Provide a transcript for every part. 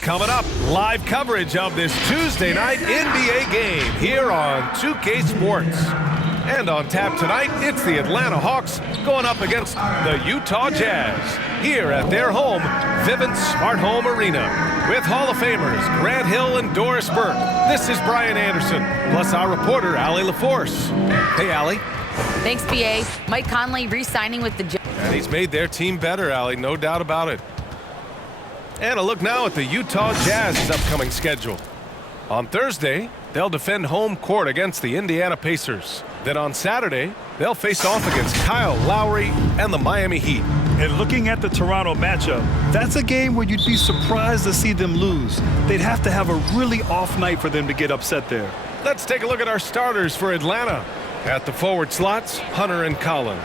Coming up, live coverage of this Tuesday night NBA game here on 2K Sports. And on tap tonight, it's the Atlanta Hawks going up against the Utah Jazz here at their home, Vivint Smart Home Arena. With Hall of Famers Grant Hill and Doris Burke, this is Brian Anderson, plus our reporter, Allie LaForce. Hey, Allie. Thanks, BA. Mike Conley re-signing with the Jazz. And he's made their team better, Allie, no doubt about it. And a look now at the Utah Jazz's upcoming schedule. On Thursday, they'll defend home court against the Indiana Pacers. Then on Saturday, they'll face off against Kyle Lowry and the Miami Heat. And looking at the Toronto matchup, that's a game where you'd be surprised to see them lose. They'd have to have a really off night for them to get upset there. Let's take a look at our starters for Atlanta. At the forward slots, Hunter and Collins.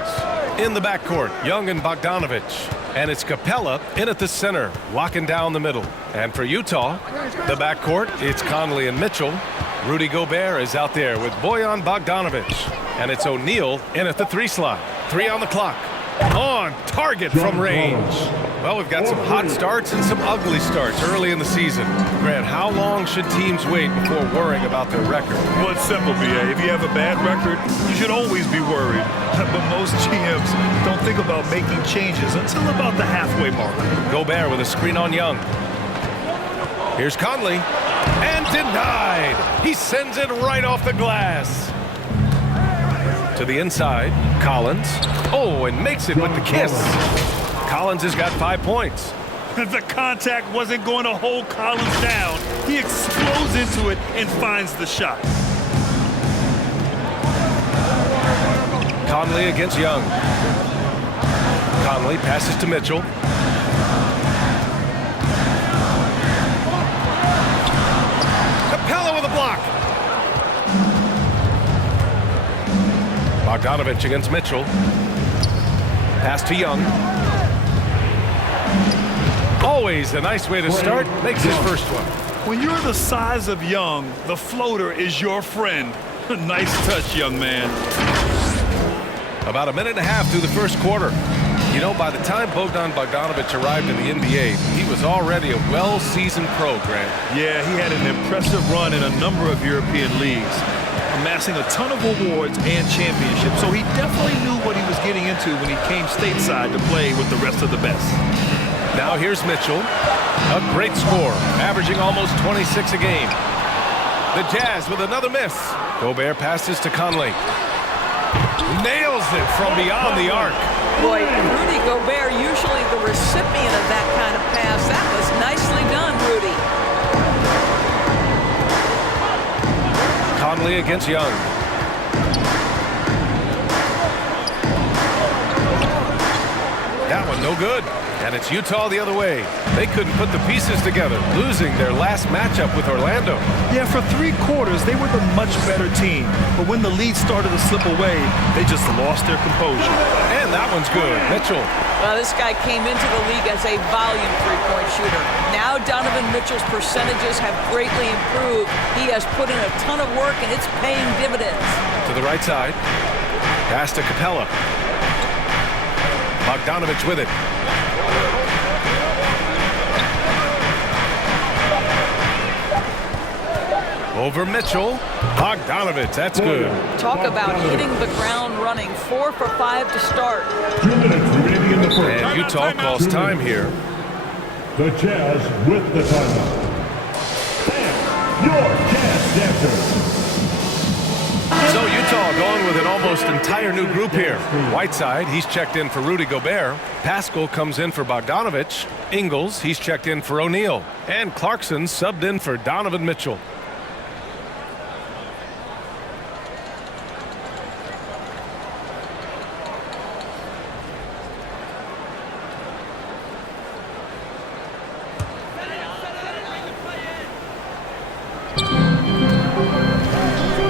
In the backcourt, Young and Bogdanovich. And it's Capella in at the center, locking down the middle. And for Utah, the backcourt, it's Conley and Mitchell. Rudy Gobert is out there with Bojan Bogdanovich. And it's O'Neal in at the 3 slot. 3 on the clock. On target from range. Well, we've got some hot starts and some ugly starts early in the season. Grant, how long should teams wait before worrying about their record? Well, it's simple, BA. If you have a bad record, you should always be worried. But most GMs don't think about making changes until about the halfway mark. Gobert with a screen on Young. Here's Conley. And denied. He sends it right off the glass. To the inside, Collins. Oh, and makes it with the kiss. Collins has got 5 points. The contact wasn't going to hold Collins down. He explodes into it and finds the shot. Conley against Young. Conley passes to Mitchell. Capella with a block. Bogdanovich against Mitchell. Pass to Young. Always a nice way to start. Makes his first one. When you're the size of Young, the floater is your friend. Nice touch, young man. About a minute and a half through the first quarter. You know, by the time Bojan Bogdanovich arrived in the NBA, he was already a well-seasoned pro, Grant. Yeah, he had an impressive run in a number of European leagues, amassing a ton of awards and championships, so he definitely knew what he was getting into when he came stateside to play with the rest of the best. Now here's Mitchell, a great score, averaging almost 26 a game. The Jazz with another miss. Gobert passes to Conley. Nails it from beyond the arc. Boy, Rudy Gobert, usually the recipient of that kind of pass. That was nicely done, Rudy. Conley against Young. That one no good. And it's Utah the other way. They couldn't put the pieces together, losing their last matchup with Orlando. Yeah, for 3 quarters, they were the much better team. But when the lead started to slip away, they just lost their composure. And that one's good. Mitchell. Well, this guy came into the league as a volume three-point shooter. Now Donovan Mitchell's percentages have greatly improved. He has put in a ton of work, and it's paying dividends. To the right side. Pass to Capella. Bogdanovich with it. Over Mitchell. Bogdanovich, that's good. Talk about hitting the ground running. 4 for 5 to start. 2 minutes remaining in the first. And Utah calls time here. The Jazz with the timeout. And your Jazz dancers. So Utah going with an almost entire new group here. Whiteside, he's checked in for Rudy Gobert. Pascal comes in for Bogdanovich. Ingles, he's checked in for O'Neal. And Clarkson subbed in for Donovan Mitchell.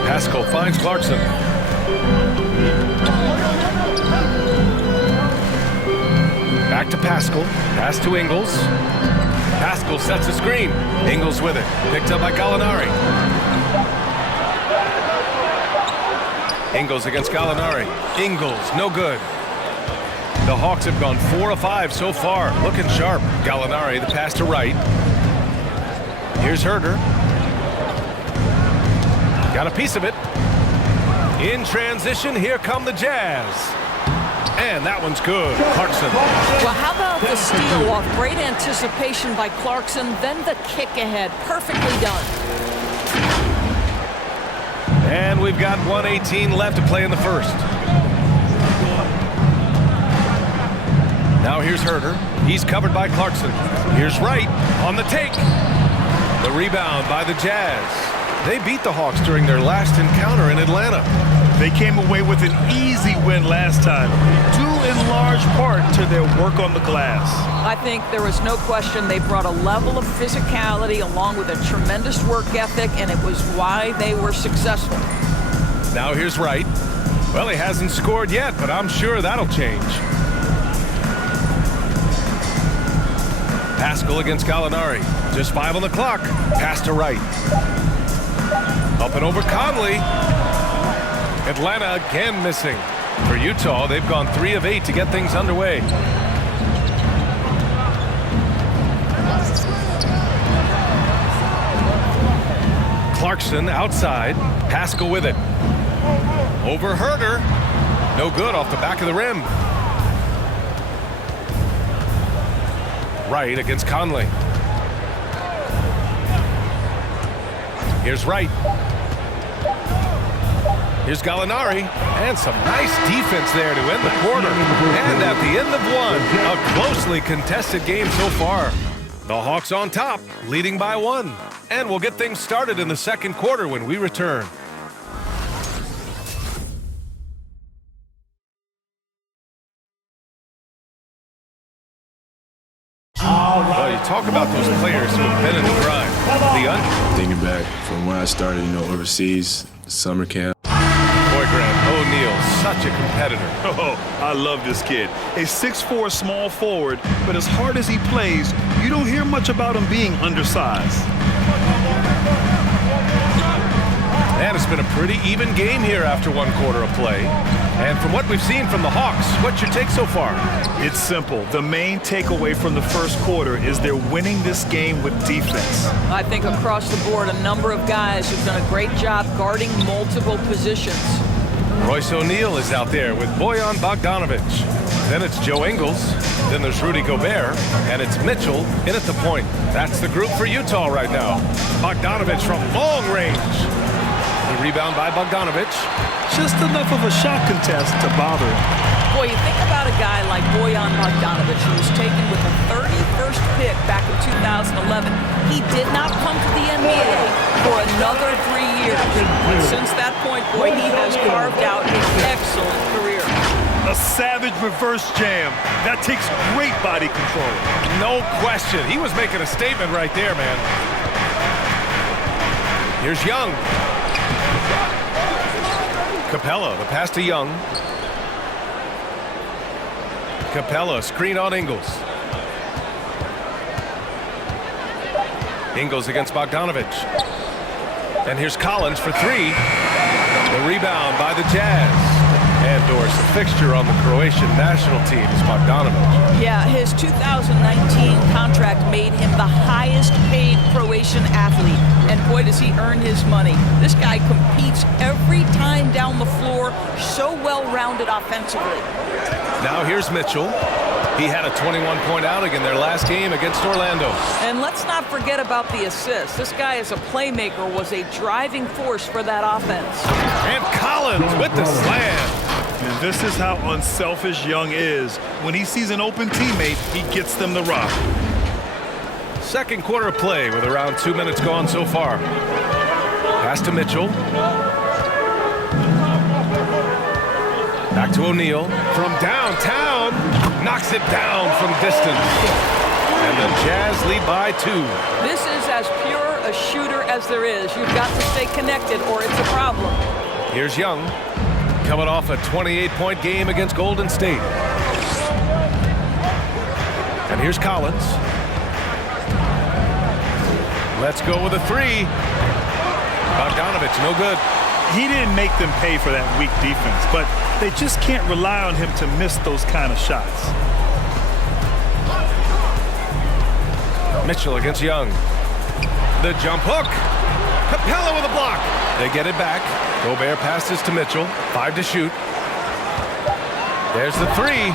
Pascal finds Clarkson. Back to Pascal. Pass to Ingles. Pascal sets a screen. Ingles with it. Picked up by Gallinari. Ingles against Gallinari. Ingles, no good. The Hawks have gone 4 of 5 so far. Looking sharp. Gallinari, the pass to Wright. Here's Herder. Got a piece of it. In transition, here come the Jazz. And that one's good. Clarkson. Well, how about the steal off great anticipation by Clarkson, then the kick ahead. Perfectly done. And we've got 1:18 left to play in the first. Now here's Herder. He's covered by Clarkson. Here's Wright on the take. The rebound by the Jazz. They beat the Hawks during their last encounter in Atlanta. They came away with an easy win last time, due in large part to their work on the glass. I think there was no question they brought a level of physicality along with a tremendous work ethic, and it was why they were successful. Now here's Wright. Well, he hasn't scored yet, but I'm sure that'll change. Pascal against Gallinari. Just 5 on the clock. Pass to Wright. Up and over Conley. Atlanta again missing. For Utah, they've gone 3 of 8 to get things underway. Clarkson outside. Pascal with it. Over Herder. No good off the back of the rim. Wright against Conley. Here's Wright. Here's Gallinari. And some nice defense there to end the quarter. And at the end of one, a closely contested game so far. The Hawks on top, leading by 1. And we'll get things started in the second quarter when we return. Well, you talk about those players who've been in the grind. Thinking back from when I started, overseas, summer camp. Boy, Grant, O'Neal, such a competitor. Oh, I love this kid. A 6'4" small forward, but as hard as he plays, you don't hear much about him being undersized. And it's been a pretty even game here after 1 quarter of play. And from what we've seen from the Hawks, what's your take so far? It's simple. The main takeaway from the first quarter is they're winning this game with defense. I think across the board, a number of guys have done a great job guarding multiple positions. Royce O'Neal is out there with Bojan Bogdanovic. Then it's Joe Ingles. Then there's Rudy Gobert. And it's Mitchell in at the point. That's the group for Utah right now. Bogdanovic from long range. The rebound by Bogdanovic. Just enough of a shot contest to bother him. Boy, you think about a guy like Bojan Bogdanovic, who was taken with the 31st pick back in 2011. He did not come to the NBA for another 3 years. And since that point, boy, he has carved out an excellent career. A savage reverse jam. That takes great body control. No question. He was making a statement right there, man. Here's Young. Capella, the pass to Young. Capella, screen on Ingles. Ingles against Bogdanovic. And here's Collins for 3. The rebound by the Jazz. And Doris, a fixture on the Croatian national team is Bogdanovic. Yeah, his 2019 contract made him the highest paid Croatian athlete. And boy, does he earn his money. This guy competes every time down the floor, so well-rounded offensively. Now here's Mitchell. He had a 21-point outing in their last game against Orlando. And let's not forget about the assist. This guy as a playmaker was a driving force for that offense. And Collins with the slam. And this is how unselfish Young is. When he sees an open teammate, he gets them the rock. Second quarter of play with around 2 minutes gone so far. Pass to Mitchell. Back to O'Neal. From downtown. Knocks it down from distance. And the Jazz lead by 2. This is as pure a shooter as there is. You've got to stay connected or it's a problem. Here's Young. Coming off a 28-point game against Golden State. And here's Collins. Let's go with a 3. Bogdanovic, no good. He didn't make them pay for that weak defense, but they just can't rely on him to miss those kind of shots. Mitchell against Young. The jump hook. Capella with a block. They get it back. Gobert passes to Mitchell. 5 to shoot. There's the 3.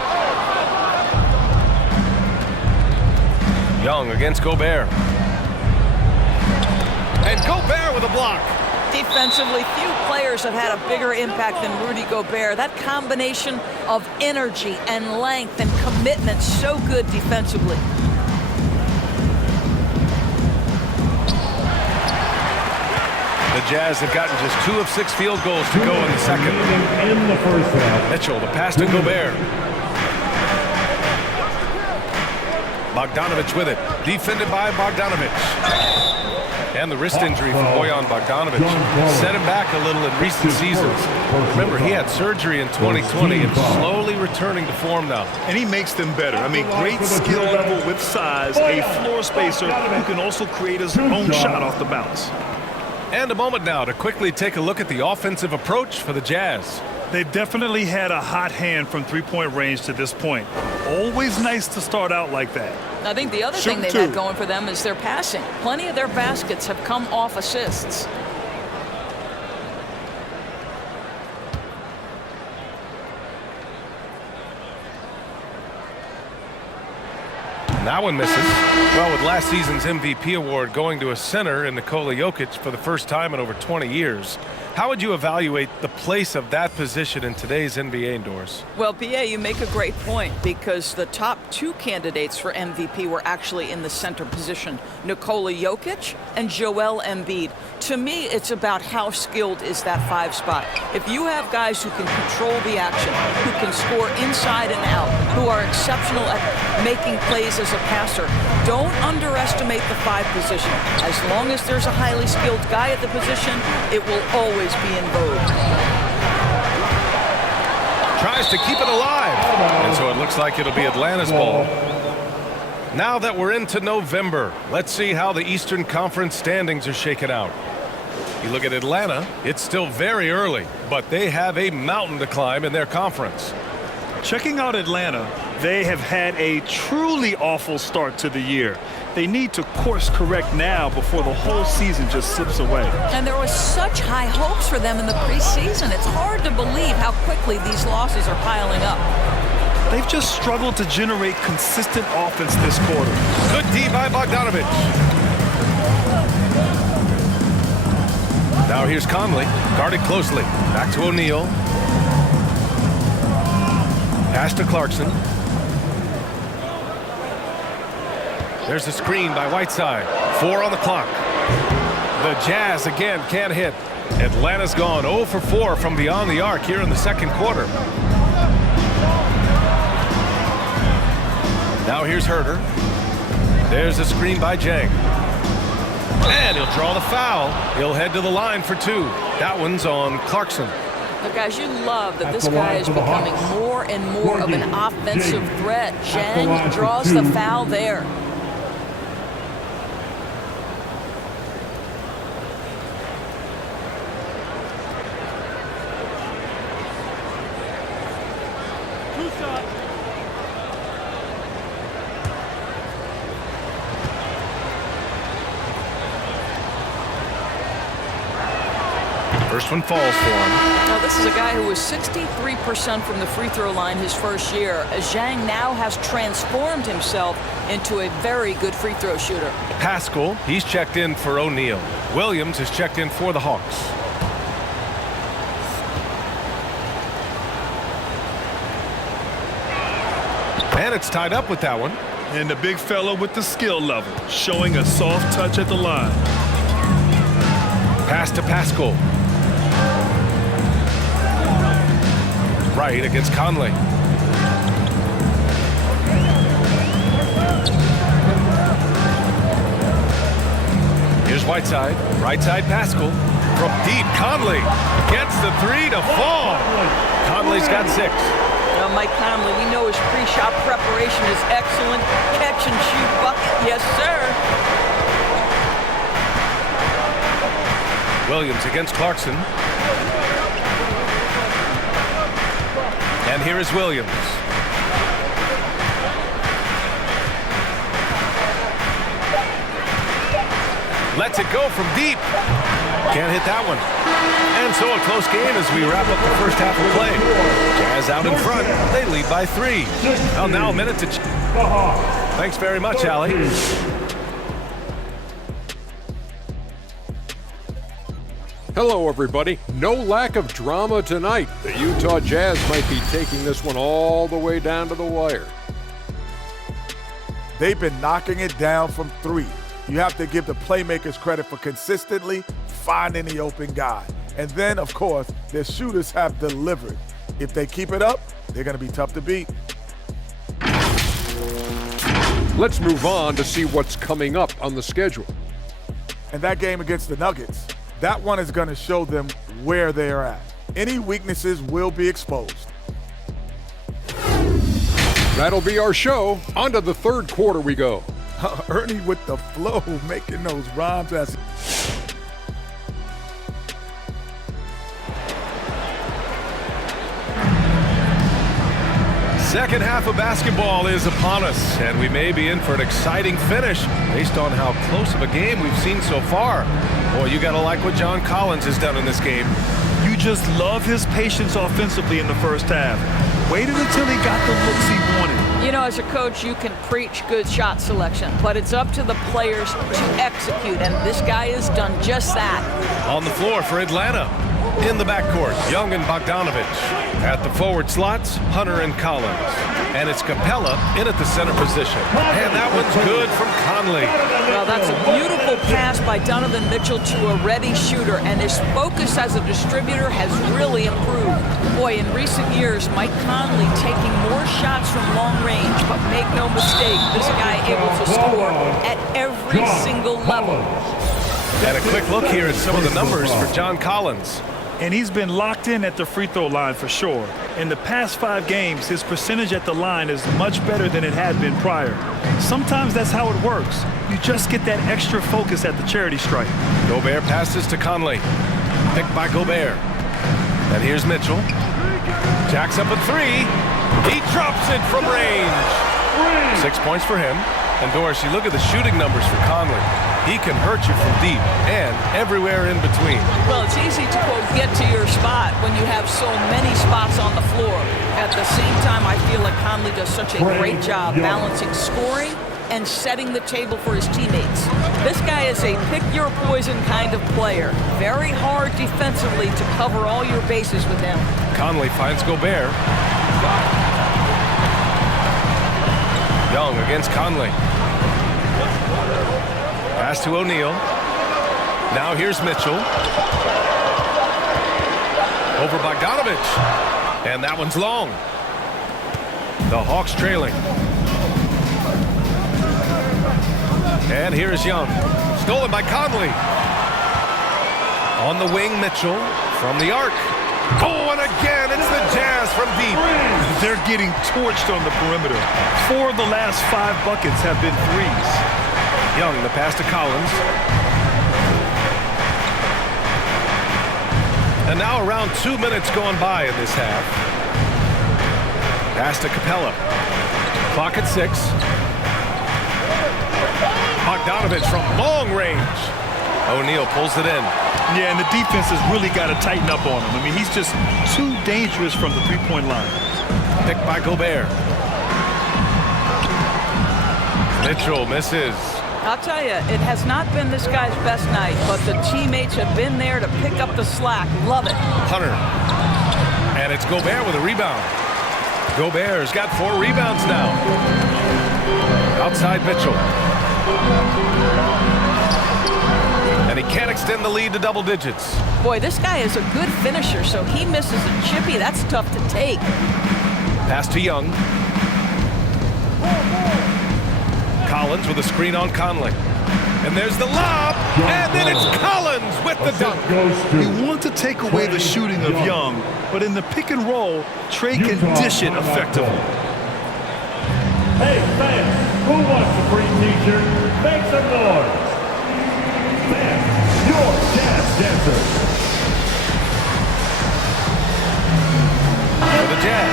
Young against Gobert. And Gobert with a block. Defensively, few players have had a bigger impact than Rudy Gobert. That combination of energy and length and commitment, so good defensively. The Jazz have gotten just 2 of 6 field goals to go in the second. In the first half. Mitchell, the pass to Gobert. Bogdanovich with it. Defended by Bogdanovich. And the wrist injury for Bojan Bogdanovich set him back a little in recent seasons. Remember, he had surgery in 2020 and slowly returning to form now. And he makes them better. I mean, great skill level with size, a floor spacer who can also create his own shot off the bounce. And a moment now to quickly take a look at the offensive approach for the Jazz. They've definitely had a hot hand from three-point range to this point. Always nice to start out like that. I think the other thing they've had going for them is their passing. Plenty of their baskets have come off assists. That one misses. Well, with last season's MVP award going to a center in Nikola Jokic for the first time in over 20 years, how would you evaluate the place of that position in today's NBA indoors? Well, PA, you make a great point because the top 2 candidates for MVP were actually in the center position, Nikola Jokic and Joel Embiid. To me, it's about how skilled is that 5 spot. If you have guys who can control the action, who can score inside and out, who are exceptional at making plays as a passer, don't underestimate the 5 position. As long as there's a highly skilled guy at the position, it will always be in vogue. Tries to keep it alive. And so it looks like it'll be Atlanta's ball. Now that we're into November, let's see how the Eastern Conference standings are shaken out. You look at Atlanta, it's still very early, but they have a mountain to climb in their conference. Checking out Atlanta, they have had a truly awful start to the year. They need to course correct now before the whole season just slips away. And there was such high hopes for them in the preseason. It's hard to believe how quickly these losses are piling up. They've just struggled to generate consistent offense this quarter. Good D by Bogdanovich. Now here's Conley, guarded closely. Back to O'Neal. Pass to Clarkson. There's a screen by Whiteside. 4 on the clock. The Jazz again can't hit. Atlanta's gone 0 for 4 from beyond the arc here in the second quarter. Now here's Herter. There's a screen by Jang. And he'll draw the foul. He'll head to the line for 2. That one's on Clarkson. Look, guys, you love that this guy is becoming more and more of an offensive threat. Jang draws the foul there. First one falls for him. Now, this is a guy who was 63% from the free throw line his first year. Zhang now has transformed himself into a very good free throw shooter. Pascal, he's checked in for O'Neal. Williams is checked in for the Hawks. And it's tied up with that one. And the big fella with the skill level, showing a soft touch at the line. Pass to Pascal. Right against Conley. Here's Whiteside. Right side Pascal. From deep, Conley gets the 3 to fall. Conley's got 6. Now, Mike Conley, we know his pre-shot preparation is excellent. Catch and shoot bucket, yes, sir. Williams against Clarkson. And here is Williams. Lets it go from deep. Can't hit that one. And so a close game as we wrap up the first half of play. Jazz out in front. They lead by 3. Well, now a minute to... Thanks very much, Allie. Hello, everybody. No lack of drama tonight. The Utah Jazz might be taking this one all the way down to the wire. They've been knocking it down from 3. You have to give the playmakers credit for consistently finding the open guy. And then, of course, their shooters have delivered. If they keep it up, they're going to be tough to beat. Let's move on to see what's coming up on the schedule. And that game against the Nuggets, that one is going to show them where they're at. Any weaknesses will be exposed. That'll be our show. On to the third quarter we go. Ernie with the flow, making those rhymes as... Second half of basketball is upon us, and we may be in for an exciting finish based on how close of a game we've seen so far. Boy, you got to like what John Collins has done in this game. You just love his patience offensively in the first half. Waited until he got the looks he wanted. You know, as a coach, you can preach good shot selection, but it's up to the players to execute, and this guy has done just that. On the floor for Atlanta. In the backcourt, Young and Bogdanovich. At the forward slots, Hunter and Collins. And it's Capella in at the center position. And that one's good from Conley. Well, that's a beautiful pass by Donovan Mitchell to a ready shooter, and his focus as a distributor has really improved. Boy, in recent years, Mike Conley taking more shots from long range, but make no mistake, this guy able to score at every single level. And a quick look here at some of the numbers for John Collins. And he's been locked in at the free throw line for sure. In the past 5 games, his percentage at the line is much better than it had been prior. Sometimes that's how it works. You just get that extra focus at the charity stripe. Gobert passes to Conley. Picked by Gobert. And here's Mitchell. Jacks up a 3. He drops it from range. 6 points for him. And Doris, you look at the shooting numbers for Conley. He can hurt you from deep and everywhere in between. Well, it's easy to, quote, get to your spot when you have so many spots on the floor. At the same time, I feel like Conley does such a great job balancing scoring and setting the table for his teammates. This guy is a pick-your-poison kind of player. Very hard defensively to cover all your bases with him. Conley finds Gobert. Young against Conley. Pass to O'Neal. Now here's Mitchell. Over Bogdanovich. And that one's long. The Hawks trailing. And here's Young. Stolen by Conley. On the wing, Mitchell from the arc. Oh, and again, it's the Jazz from deep. They're getting torched on the perimeter. 4 of the last 5 buckets have been threes. Young, the pass to Collins. And now around 2 minutes gone by in this half. Pass to Capella. Clock at 6. Bogdanovich from long range. O'Neal pulls it in. Yeah, and the defense has really got to tighten up on him. I mean, he's just too dangerous from the three-point line. Picked by Gobert. Mitchell misses. I'll tell you, it has not been this guy's best night, but the teammates have been there to pick up the slack. Love it. Hunter. And it's Gobert with a rebound. Gobert's got 4 rebounds now. Outside Mitchell. And he can't extend the lead to double digits. Boy, this guy is a good finisher, so he misses a chippy. That's tough to take. Pass to Young. Collins with a screen on Conley. And there's the lob. And then it's Collins with the dunk. You want to take away the shooting of Young, but in the pick and roll, Trey can dish it effectively. Hey, fans, who wants a free t-shirt? Make some noise. Man, your Jazz dancer. For the Jazz,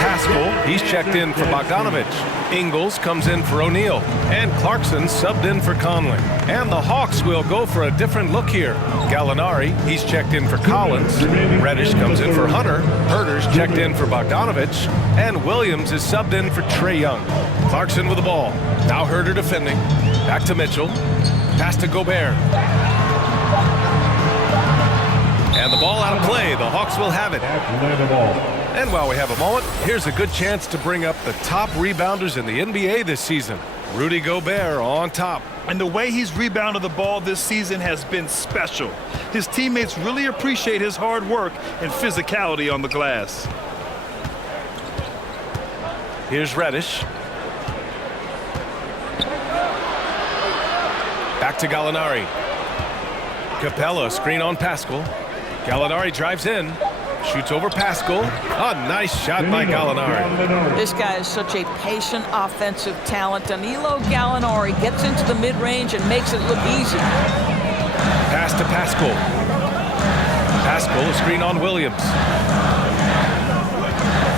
Haskell, he he's checked in for Bogdanovich. Ingles comes in for O'Neal. And Clarkson subbed in for Conley. And the Hawks will go for a different look here. Gallinari, he's checked in for Collins. Reddish comes in for Hunter. Herter's checked in for Bogdanovich. And Williams is subbed in for Trae Young. Clarkson with the ball. Now Herter defending. Back to Mitchell. Pass to Gobert. And the ball out of play. The Hawks will have it. And while we have a moment, here's a good chance to bring up the top rebounders in the NBA this season. Rudy Gobert on top. And the way he's rebounded the ball this season has been special. His teammates really appreciate his hard work and physicality on the glass. Here's Reddish. Back to Gallinari. Capella, screen on Pascal. Gallinari drives in. Shoots over Pascal. A nice shot by Gallinari. This guy is such a patient offensive talent. Danilo Gallinari gets into the mid-range and makes it look easy. Pass to Pascal. Pascal, a screen on Williams.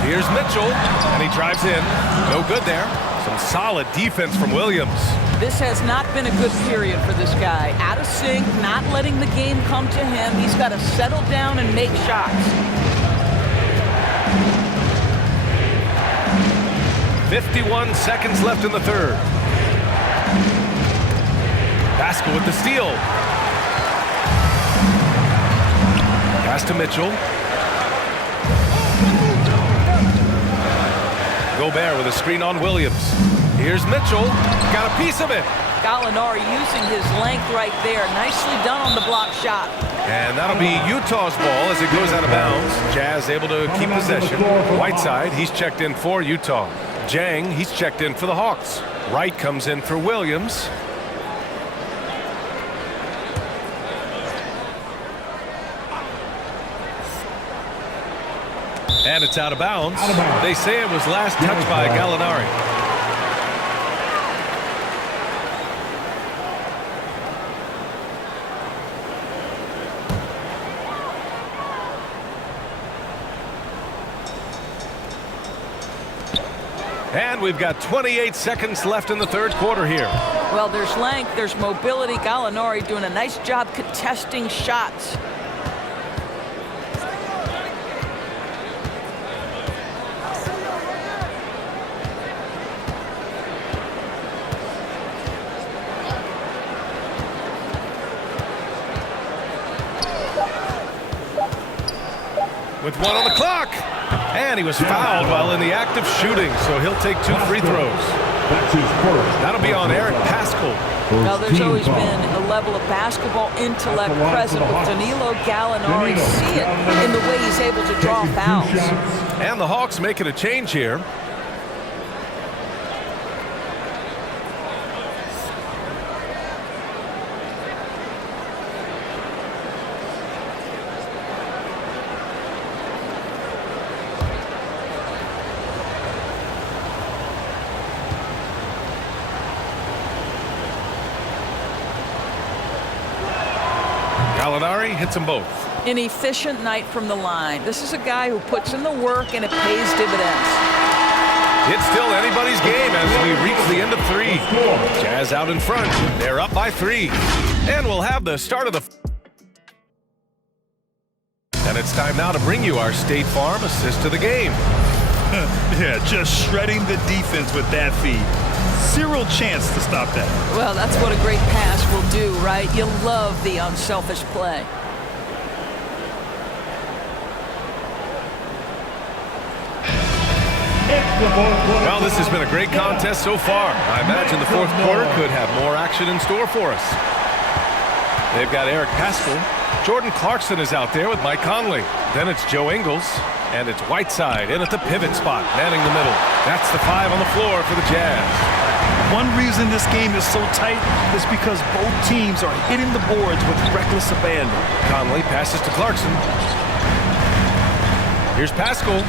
Here's Mitchell, and he drives in. No good there. Some solid defense from Williams. This has not been a good period for this guy. Out of sync, not letting the game come to him. He's got to settle down and make shots. 51 seconds left in the third. Pascal with the steal. Pass to Mitchell. Gobert with a screen on Williams. Here's Mitchell. Got a piece of it. Gallinari using his length right there. Nicely done on the block shot. And that'll be Utah's ball as it goes out of bounds. Jazz able to keep possession. Whiteside, he's checked in for Utah. Jang, he's checked in for the Hawks. Wright comes in for Williams. And it's out of bounds. They say it was last touched by Gallinari. And we've got 28 seconds left in the third quarter here. Well, there's length, there's mobility. Gallinari doing a nice job contesting shots. With one on the clock. And he was fouled while in the act of shooting, so he'll take 2 free throws. That'll be on Eric Pascal. Now, there's always been a level of basketball intellect present with Danilo Gallinari. See it in the way he's able to draw fouls. And the Hawks making a change here. Gallinari hits them both. An efficient night from the line. This is a guy who puts in the work and it pays dividends. It's still anybody's game as we reach the end of 3. Jazz out in front. They're up by 3. And we'll have the start of the... And it's time now to bring you our State Farm assist of the game. Yeah, just shredding the defense with that feed. Zero chance to stop that. Well, that's what a great pass will do, right? You love the unselfish play. Well, this has been a great contest so far. I imagine the fourth quarter could have more action in store for us. They've got Eric Pascal. Jordan Clarkson is out there with Mike Conley. Then it's Joe Ingles. And it's Whiteside in at the pivot spot, manning the middle. That's the 5 on the floor for the Jazz. One reason this game is so tight is because both teams are hitting the boards with reckless abandon. Conley passes to Clarkson. Here's Pascal.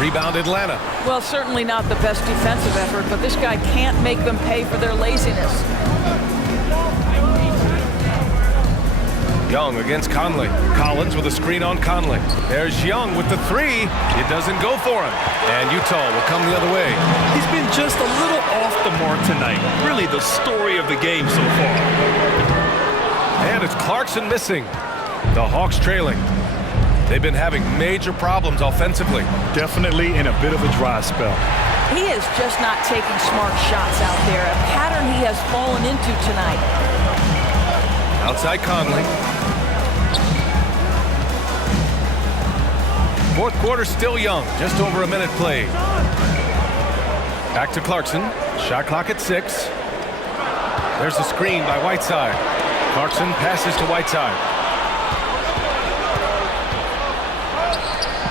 Rebound Atlanta. Well, certainly not the best defensive effort, but this guy can't make them pay for their laziness. Young against Conley. Collins with a screen on Conley. There's Young with the three. It doesn't go for him. And Utah will come the other way. He's been just a little off the mark tonight. Really the story of the game so far. And it's Clarkson missing. The Hawks trailing. They've been having major problems offensively. Definitely in a bit of a dry spell. He is just not taking smart shots out there, a pattern he has fallen into tonight. Outside Conley. Fourth quarter still young, just over a minute played. Back to Clarkson, shot clock at 6. There's a screen by Whiteside. Clarkson passes to Whiteside.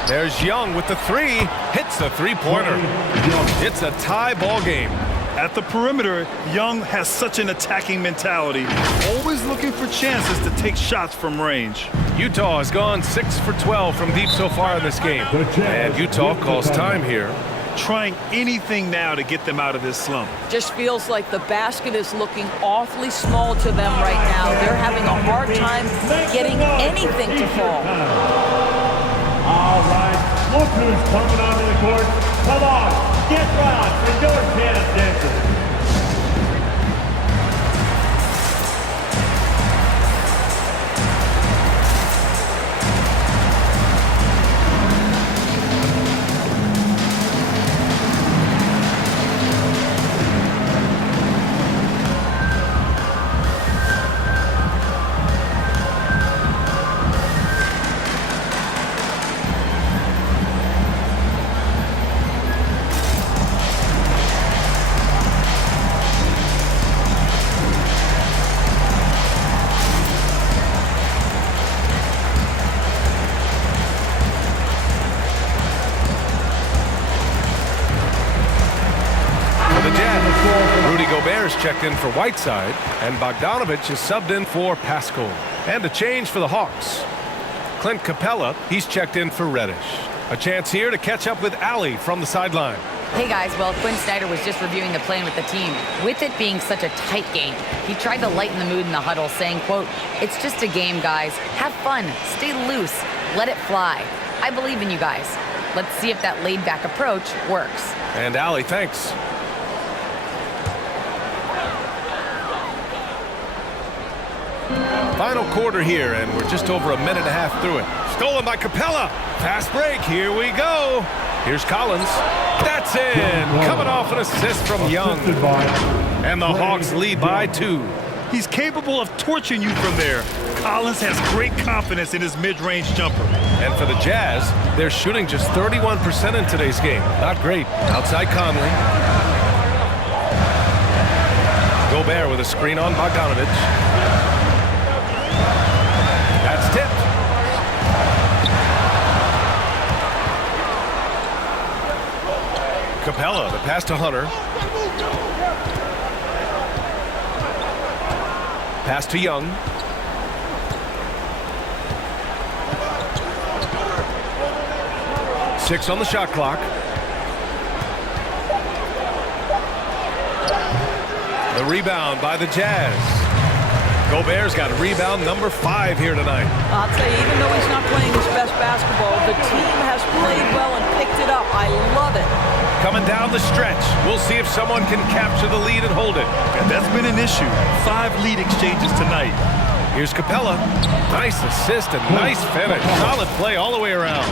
There's Young with the three, hits the three-pointer. It's a tie ball game. At the perimeter, Young has such an attacking mentality, always looking for chances to take shots from range. Utah has gone 6 for 12 from deep so far in this game. And Utah calls time here. Trying anything now to get them out of this slump. Just feels like the basket is looking awfully small to them right now. They're having a hard time getting anything to fall. All right, look who's coming onto the court. Come on, get round for your jazz dancers. Checked in for Whiteside, and Bogdanovich is subbed in for Pascal. And a change for the Hawks. Clint Capella, he's checked in for Reddish. A chance here to catch up with Allie from the sideline. Hey guys, well, Quinn Snyder was just reviewing the plan with the team. With it being such a tight game, he tried to lighten the mood in the huddle, saying, quote, "It's just a game, guys. Have fun. Stay loose. Let it fly. I believe in you guys. Let's see if that laid-back approach works." And Allie, thanks. Final quarter here, and we're just over a minute and a half through it. Stolen by Capella. Fast break. Here we go. Here's Collins. That's in. Coming off an assist from Young. And the Hawks lead by 2. He's capable of torching you from there. Collins has great confidence in his mid-range jumper. And for the Jazz, they're shooting just 31% in today's game. Not great. Outside Conley. Gobert with a screen on Bogdanovich. That's tipped. Capella, the pass to Hunter. Pass to Young. Six on the shot clock. The rebound by the Jazz. Gobert's got rebound number 5 here tonight. I'll tell you, even though he's not playing his best basketball, the team has played well and picked it up. I love it. Coming down the stretch. We'll see if someone can capture the lead and hold it. And that's been an issue. 5 lead exchanges tonight. Here's Capella. Nice assist and nice finish. Solid play all the way around.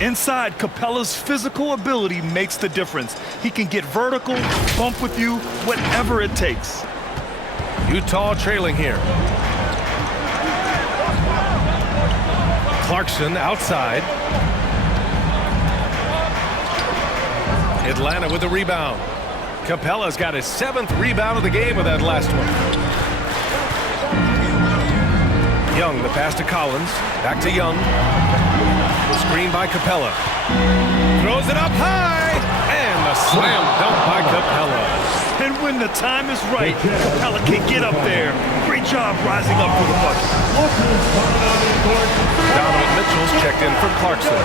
Inside, Capella's physical ability makes the difference. He can get vertical, bump with you, whatever it takes. Utah trailing here. Clarkson outside. Atlanta with the rebound. Capella's got his 7th rebound of the game with that last one. Young, the pass to Collins. Back to Young. Screen by Capella. Throws it up high. And a slam dunk by Capella. And when the time is right, Capella can get up there. Great job rising up for the bucket. Donovan Mitchell's checked in for Clarkson.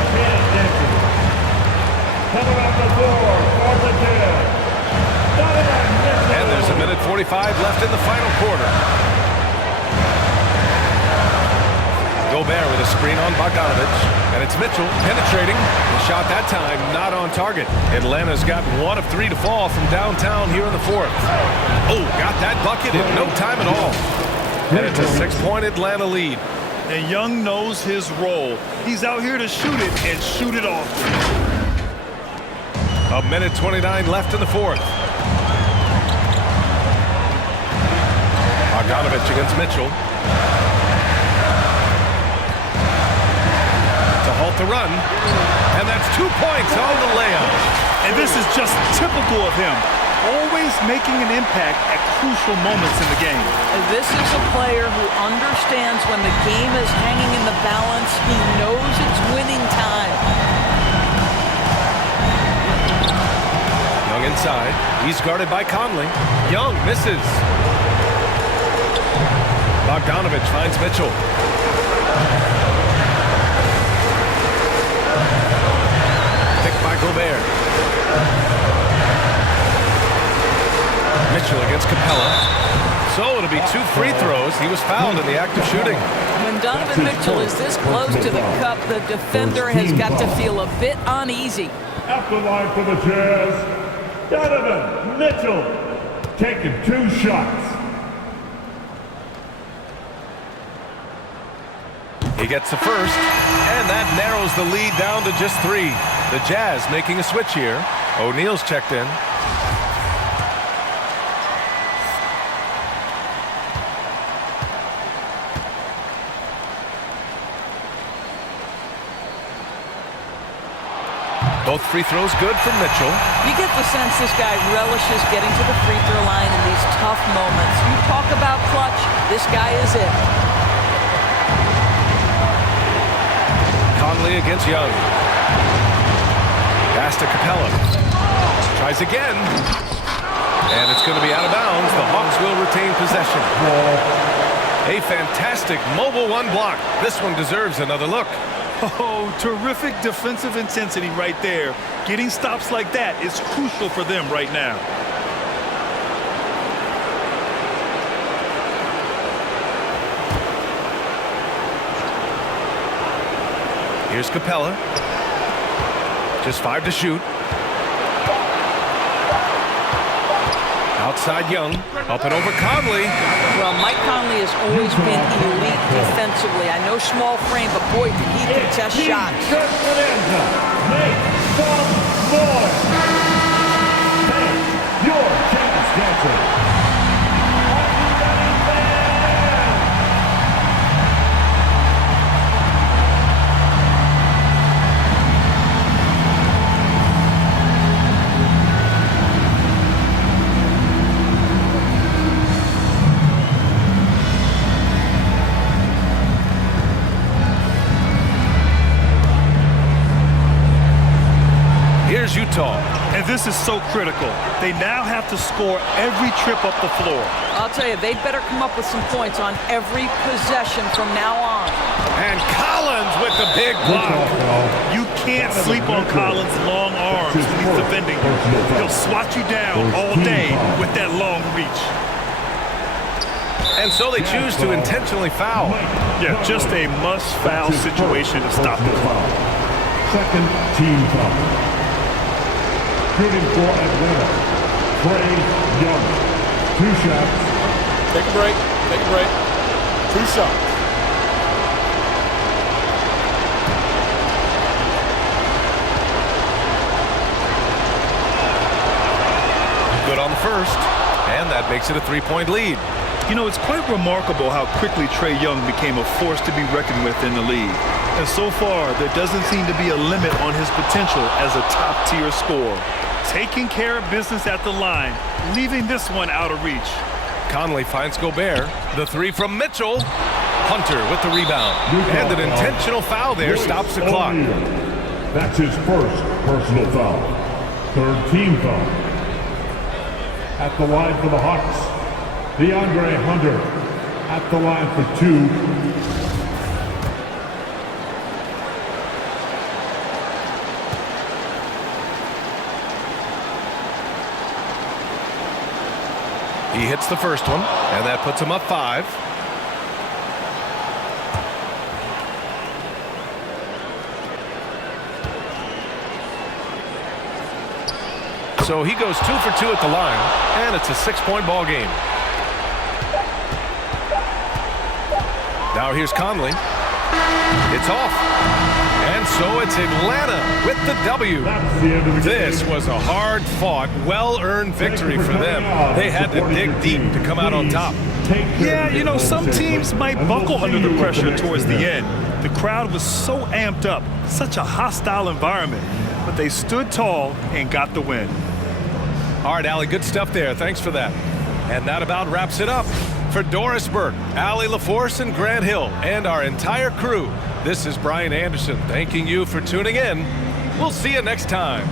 And there's a minute 45 left in the final quarter. The screen on Bogdanovich, and it's Mitchell penetrating. The shot that time not on target. Atlanta's got 1 of 3 to fall from downtown here in the 4th. Oh, got that bucket in no time at all. And it's a 6-point Atlanta lead. And Young knows his role. He's out here to shoot it and shoot it off. 1:29 left in the 4th. Bogdanovich against Mitchell. To halt the run. And that's 2 points on the layup. And this is just typical of him. Always making an impact at crucial moments in the game. This is a player who understands when the game is hanging in the balance. He knows it's winning time. Young inside. He's guarded by Conley. Young misses. Bogdanovich finds Mitchell. Picked by Gobert. Mitchell against Capella. So it'll be 2 free throws. He was fouled in the act of shooting. When Donovan Mitchell is this close to the cup, the defender has got to feel a bit uneasy. At the line for the Jazz, Donovan Mitchell taking 2 shots. He gets the first, and that narrows the lead down to just 3. The Jazz making a switch here. O'Neal's checked in. Both free throws good from Mitchell. You get the sense this guy relishes getting to the free throw line in these tough moments. You talk about clutch, this guy is it. Conley against Young. Pass to Capella. Tries again. And it's going to be out of bounds. The Hawks will retain possession. A fantastic mobile 1 block. This one deserves another look. Oh, terrific defensive intensity right there. Getting stops like that is crucial for them right now. Here's Capella. Just 5 to shoot. Outside Young. Up and over Conley. Well, Mike Conley has always been elite defensively. I know small frame, but boy, can he contest shots. Make some noise. Make your chance dancer. Here's Utah. And this is so critical. They now have to score every trip up the floor. I'll tell you, they better come up with some points on every possession from now on. And Collins with the big block. You can't sleep on Collins' long arms when he's defending you. He'll swat you down all day with that long reach. And so they choose to intentionally foul. Yeah, just a must-foul situation to stop the clock. Second team foul. Shooting for Atlanta, Trae Young. 2 shots. Take a break. Take a break. 2 shots. Good on the first. And that makes it a 3-point lead. You know, it's quite remarkable how quickly Trae Young became a force to be reckoned with in the league. And so far, there doesn't seem to be a limit on his potential as a top-tier scorer. Taking care of business at the line, leaving this one out of reach. Conley finds Gobert. The 3 from Mitchell. Hunter with the rebound. And an intentional foul there stops the clock. That's his first personal foul. 3rd team foul. At the line for the Hawks, DeAndre Hunter. At the line for 2. He hits the first one, and that puts him up 5. So he goes 2 for 2 at the line, and it's a 6-point ball game. Now here's Conley. It's off. And so it's Atlanta with the W. This was a hard-fought, well-earned victory for them. They had to dig deep to come out on top. Yeah, you know, some teams might buckle under the pressure towards the end. The crowd was so amped up, such a hostile environment, but they stood tall and got the win. All right, Allie, good stuff there. Thanks for that. And that about wraps it up. For Doris Burke, Allie LaForce, and Grant Hill, and our entire crew, this is Brian Anderson thanking you for tuning in. We'll see you next time.